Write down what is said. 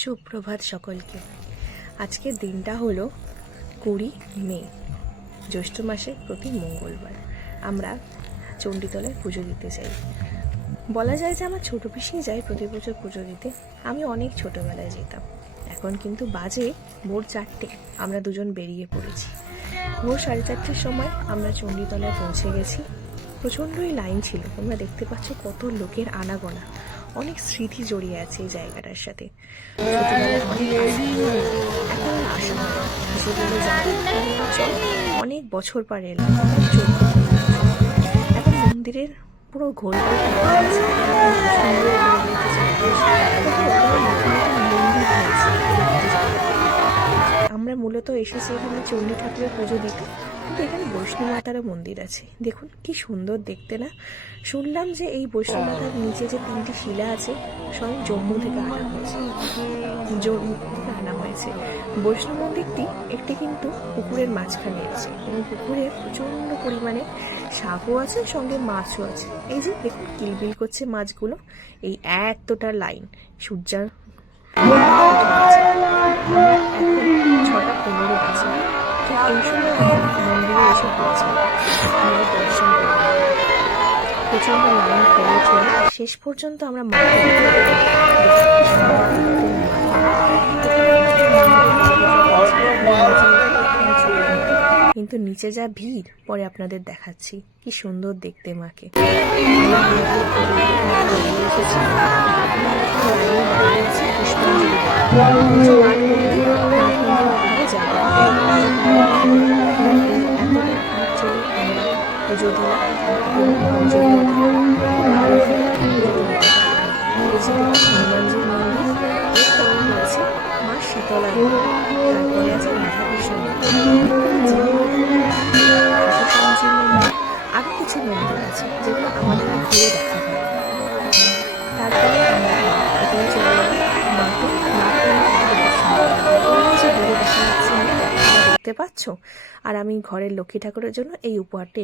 সুপ্রভাত সকলকে। আজকের দিনটা হলো 20 মে, জ্যৈষ্ঠ মাসের প্রতি মঙ্গলবার। আমরা চণ্ডীতলায় পুজো দিতে যাই। বলা যায় যে আমার ছোটো পিসি যায় প্রতি বছর পুজো দিতে। আমি অনেক ছোটোবেলায় যেতাম। এখন কিন্তু বাজে ভোর 4টে। আমরা দুজন বেরিয়ে পড়েছি। ভোর 4:30টার সময় আমরা চণ্ডীতলায় পৌঁছে গেছি। প্রচণ্ডই লাইন ছিল, তোমরা দেখতে পাচ্ছ কত লোকের আনাগোনা। অনেক স্মৃতি জড়িয়ে আছে এই জায়গাটার সাথে। ছোটবেলায় অনেক এখন আসা হয় কিছু বলে যায় চলো, অনেক বছর পর এলাম। এখন মন্দিরের পুরো ঘোরটাই আমরা মূলত এসেছি এখানে চণ্ডী ঠাকুরের পুজো দিতে, কিন্তু এখানে বৈষ্ণব মাতারও মন্দির আছে। দেখুন কি সুন্দর দেখতে না। শুনলাম যে এই বৈষ্ণব মাতার নিচে যে 3টি শিলা আছে স্বয়ং জম্মু থেকে আনা হয়েছে। বৈষ্ণব মন্দিরটি একটি কিন্তু পুকুরের মাঝখানে আছে এবং পুকুরে প্রচণ্ড পরিমাণে সাপও আছে, সঙ্গে মাছও আছে। এই যে দেখুন কিলবিল করছে মাছগুলো। এই এতটা লাইন সূর্যার 6:15 আছে। ঠিক এই সময় মন্দিরে এসে পড়েছে, আমরা দর্শন করব। প্রচণ্ড লাইন ফেলে চলে শেষ পর্যন্ত আমরা কিন্তু নিচে যা ভিড় পরে আপনাদের দেখাচ্ছি। কি সুন্দর দেখতে মাকে। পুজো দিলাম হনুমানজির মন্দির, এরপরে রয়েছে মা শীতলা, তারপরে আছে রাধাকৃষ্ণ আরো কিছু মন্দির আছে যেগুলো আমাদের ঘুরে দেখা হয়। তারপরে আমরা এখানে চলে গেলাম মাকে দেখতে পাচ্ছ। আর আমি ঘরের লক্ষ্মী ঠাকুরের জন্য এই উপহারটি